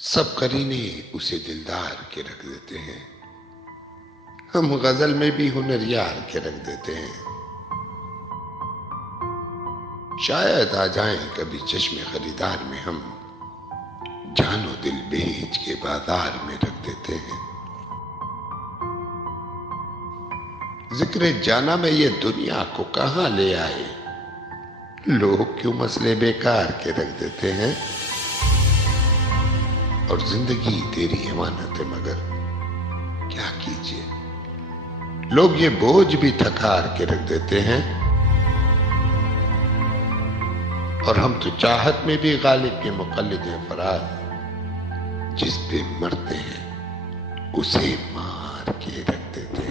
सब करीने उसे दिलदार के रख देते हैं। हम गजल में भी हुनरियार के रख देते हैं। शायद आ जाएं कभी चश्मे खरीदार में, हम जानो दिल बेच के बाजार में रख देते हैं। जिक्र जाना में ये दुनिया को कहां ले आए, लोग क्यों मसले बेकार के रख देते हैं। और जिंदगी तेरी अमानत है मगर क्या कीजिए, लोग ये बोझ भी थकार के रख देते हैं। और हम तो चाहत में भी गालिब के मुक़ल्लिद हैं फराज, जिस पे मरते हैं उसे मार के रख देते हैं।